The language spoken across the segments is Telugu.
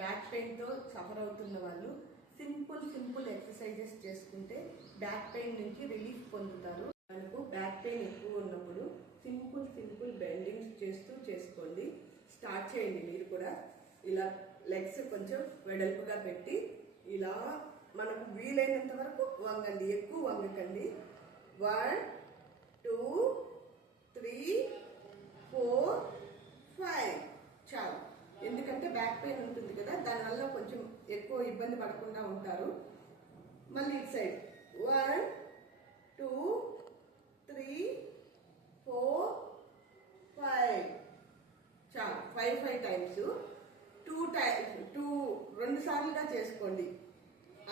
బ్యాక్ పెయిన్తో సఫర్ అవుతున్న వాళ్ళు సింపుల్ ఎక్సర్సైజెస్ చేసుకుంటే బ్యాక్ పెయిన్ నుంచి రిలీఫ్ పొందుతారు. మనకు బ్యాక్ పెయిన్ ఎక్కువ ఉన్నప్పుడు సింపుల్ బెండింగ్స్ చేస్తూ చేసుకోండి. స్టార్ట్ చేయండి. మీరు కూడా ఇలా లెగ్స్ కొంచెం వెడల్పుగా పెట్టి ఇలా మనకు వీలైనంత వరకు వంగండి, ఎక్కువ వంగకండి. 1 2 3 4 5 చాలు. ఎందుకంటే బ్యాక్ పెయిన్ ఉంటుంది కదా, దానివల్ల కొంచెం ఎక్కువ ఇబ్బంది పడకుండా ఉంటారు. మళ్ళీ ఇటు సైడ్ 1 2 3 4 5 చాలు. 5 టైమ్స్ 2 సార్లుగా చేసుకోండి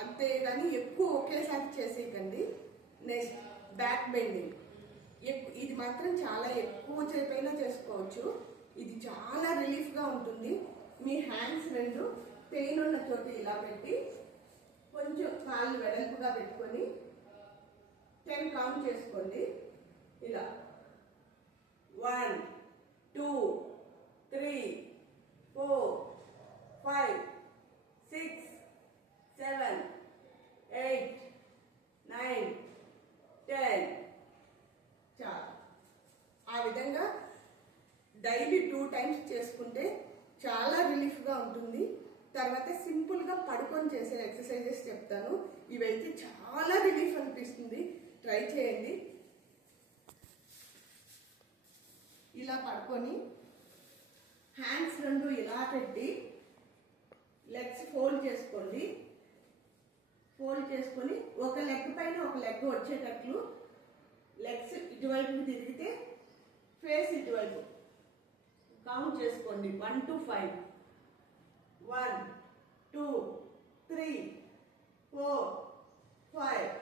అంతేగాని ఎక్కువ ఒకేసారి చేసేయకండి. Next back bending. ఇది మాత్రం చాలా ఎక్కువ సేపైనా చేసుకోవచ్చు. ఇది చాలా రిలీఫ్గా ఉంటుంది. మీ హ్యాండ్స్ రెండు పెయిన్ ఉన్న చోట ఇలా పెట్టి కొంచెం కాళ్ళు వెడల్పుగా పెట్టుకొని 10 కౌంట్ చేసుకోండి. ఇలా 1 2 3 4 5 6 7 8 9 10 చాలు. ఆ విధంగా డైలీ 2 టైమ్స్ చేసుకుంటే చాలా రిలీఫ్గా ఉంటుంది. తర్వాత సింపుల్గా పడుకొని చేసే ఎక్సర్సైజెస్ చెప్తాను. ఇవైతే చాలా రిలీఫ్ అనిపిస్తుంది. ట్రై చేయండి. ఇలా పడుకొని హ్యాండ్స్ రెండు ఇలా పెట్టి లెగ్స్ ఫోల్డ్ చేసుకోండి. ఫోల్డ్ చేసుకొని ఒక లెగ్ పైన ఒక లెగ్ వచ్చేటట్లు లెగ్స్ ఇటువైపు తిరిగితే ఫేస్ ఇటువైపు కౌంట్ చేసుకోండి. 1 to 5 1 2 3 4 5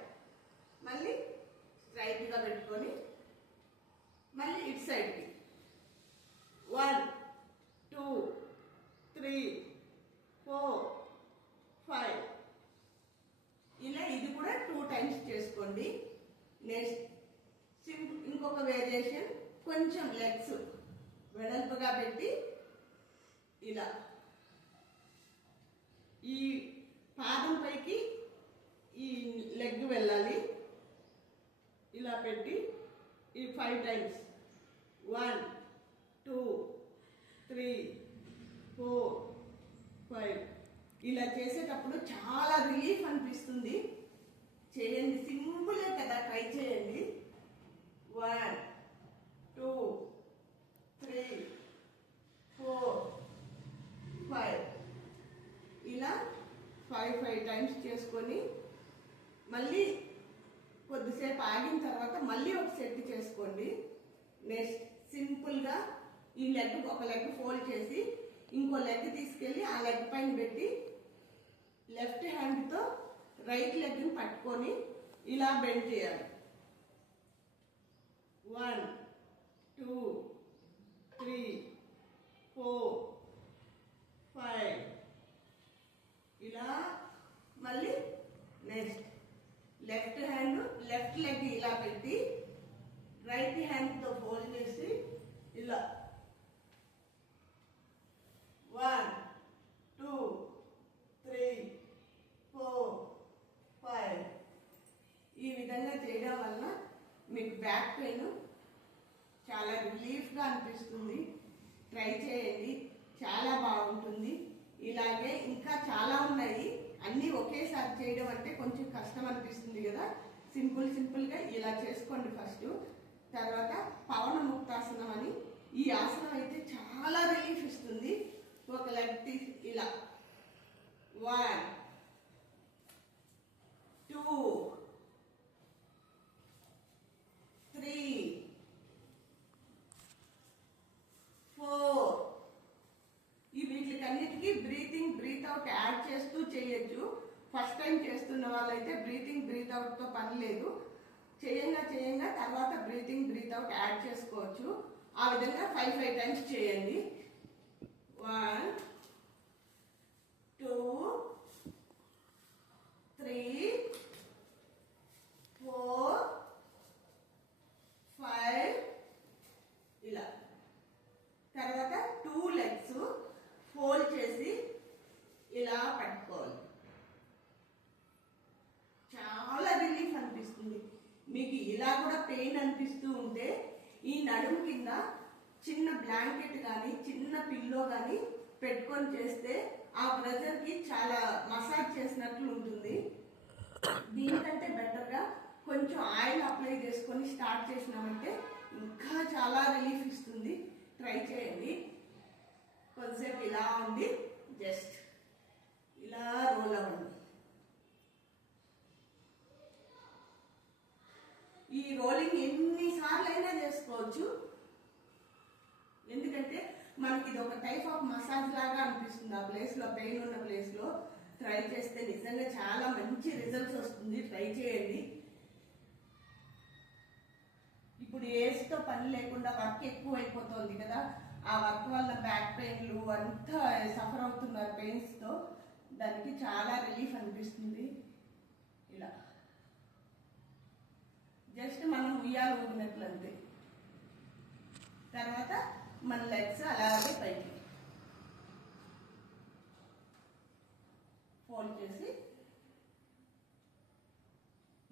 మళ్ళీ స్ట్రైట్గా పెట్టుకొని మళ్ళీ ఇటు సైడ్కి 1 2 3 4 5 ఇలా ఇది కూడా 2 టైమ్స్ చేసుకోండి. నెక్స్ట్ ఇంకొక వేరియేషన్, కొంచెం లెగ్స్ వెడల్పుగా పెట్టి ఇలా ఈ పాదం పైకి ఈ లెగ్ వెళ్ళాలి. ఇలా పెట్టి ఈ 5 టైమ్స్ 1 2 3 4 5 ఇలా చేసేటప్పుడు చాలా రిలీఫ్ అనిపిస్తుంది. చేయండి, సింపులే కదా, ట్రై చేయండి. 1 2 3 4 5 ఇలా 5 టైమ్స్ చేసుకొని మళ్ళీ కొద్దిసేపు ఆగిన తర్వాత మళ్ళీ ఒక సెట్ చేసుకోండి. నెక్స్ట్ సింపుల్గా ఈ లెగ్ ఒక లెగ్ ఫోల్డ్ చేసి ఇంకో లెగ్ తీసుకెళ్ళి ఆ లెగ్ పైన పెట్టి లెఫ్ట్ హ్యాండ్తో రైట్ లెగ్ని పట్టుకొని ఇలా బెండ్ చేయాలి. 1 2 3 4 5 ఇలా మళ్ళీ నెక్స్ట్ లెఫ్ట్ లెగ్ ఇలా పెట్టి రైట్ హ్యాండ్తో ఫోల్డ్ చేసి ఇలా 1 2 3 4 5 ఈ విధంగా చేయడం వల్ల మీకు బ్యాక్ పెయిన్ చాలా రిలీఫ్గా అనిపిస్తుంది. ట్రై చేయండి, చాలా బాగుంటుంది. ఇలాగే ఇంకా చాలా ఉన్నాయి. అన్నీ ఒకేసారి చేయడం అంటే కొంచెం కష్టం అనిపిస్తుంది కదా. సింపుల్గా ఇలా చేసుకోండి ఫస్ట్. తర్వాత పవన ముక్తాసనం అని, ఈ ఆసనం అయితే చాలా రిలీఫ్ ఇస్తుంది. ఒక లెగ్ తీసి ఇలా 1 2 3 4 ఈ వీటికన్నిటికీ బ్రీత్ అవుట్ యాడ్ చేస్తూ చేయొచ్చు. ఫస్ట్ టైం చేస్తున్న వాళ్ళైతే బ్రీత్ అవుట్తో పని లేదు. చేయంగా తర్వాత బ్రీత్ అవుట్ యాడ్ చేసుకోవచ్చు. ఆ విధంగా 5 టైమ్స్ చేయండి. 1 2 3 4 5 ఇలా. తర్వాత 2 లెగ్స్ ఫోల్డ్ చేసి పట్టుకోవాలి. చాలా రిలీఫ్ అనిపిస్తుంది. మీకు ఇలా కూడా పెయిన్ అనిపిస్తూ ఉంటే ఈ నడుము కింద చిన్న బ్లాంకెట్ కానీ చిన్న పిల్లో కానీ పెట్టుకొని చేస్తే ఆ ప్రెజర్కి చాలా మసాజ్ చేసినట్లు ఉంటుంది. దీనికంటే బెటర్గా కొంచెం ఆయిల్ అప్లై చేసుకొని స్టార్ట్ చేసినామంటే ఇంకా చాలా రిలీఫ్ ఇస్తుంది. ట్రై చేయండి. కొంతసేపు ఇలా ఉండి జస్ట్ ఇలా రోల్ అవ్వండి. ఈ రోలింగ్ ఎన్నిసార్లు అయినా చేసుకోవచ్చు. ఎందుకంటే మనకి ఇది ఒక టైప్ ఆఫ్ మసాజ్ లాగా అనిపిస్తుంది. ఆ ప్లేస్లో పెయిన్ ఉన్న ప్లేస్లో ట్రై చేస్తే నిజంగా చాలా మంచి రిజల్ట్స్ వస్తుంది. ట్రై చేయండి. ఇప్పుడు ఏజ్తో పని లేకుండా వర్క్ ఎక్కువ అయిపోతుంది కదా, ఆ వర్క్ వల్ల బ్యాక్ పెయిన్లు అంతా సఫర్ అవుతున్నారు పెయిన్స్తో. దానికి చాలా రిలీఫ్ అనిపిస్తుంది. ఇలా జస్ట్ మనం ఉయ్యాలు ఊగినట్లు అంతే. తర్వాత మన లెగ్స్ అలాగే పైకి ఫోల్డ్ చేసి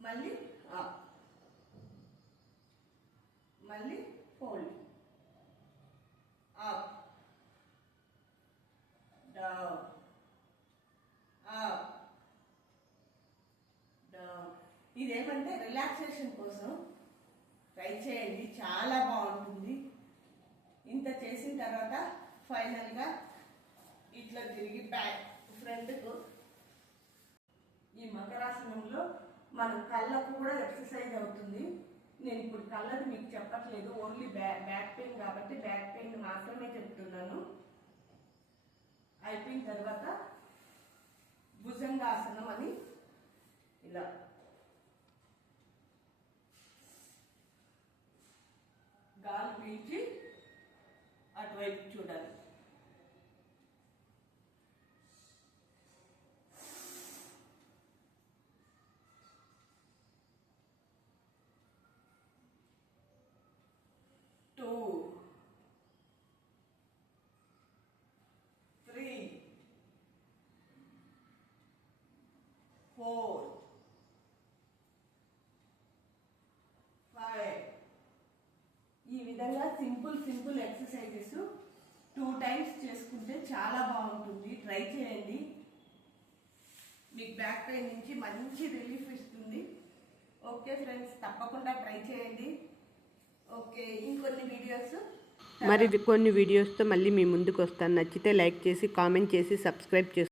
మళ్ళీ అప్, మళ్ళీ fold up down up down. ఇదేమంటే రిలాక్సేషన్ కోసం ట్రై చేయండి. చాలా బాగుంటుంది. ఇంత చేసిన తర్వాత ఫైనల్గా ఇట్లా తిరిగి బ్యాక్ ఫ్రంట్కు. ఈ మకరాసనంలో మన కళ్ళకు కూడా ఎక్సర్సైజ్ అవుతుంది. నేను ఇప్పుడు కళ్ళది మీకు చెప్పట్లేదు, ఓన్లీ బ్యాక్ పెయిన్ కాబట్టి బ్యాక్ పెయిన్ మాత్రమే చెప్తున్నాను. అయిపోయిన తర్వాత భుజంగాసనం అని ఇలా గాలి పీల్చి అటువైపు చూడాలి. ఈ విధంగా సింపుల్ ఎక్సర్సైజెస్ 2 టైమ్స్ చేసుకుంటే చాలా బాగుంటుంది. ట్రై చేయండి. మీకు బ్యాక్ పెయిన్ నుంచి మంచి రిలీఫ్ ఇస్తుంది. ఓకే ఫ్రెండ్స్, తప్పకుండా ట్రై చేయండి. ఓకే, కొన్ని వీడియోస్తో మళ్ళీ మీ ముందుకు వస్తాను. నచ్చితే లైక్ చేసి కామెంట్ చేసి సబ్స్క్రైబ్ చేసి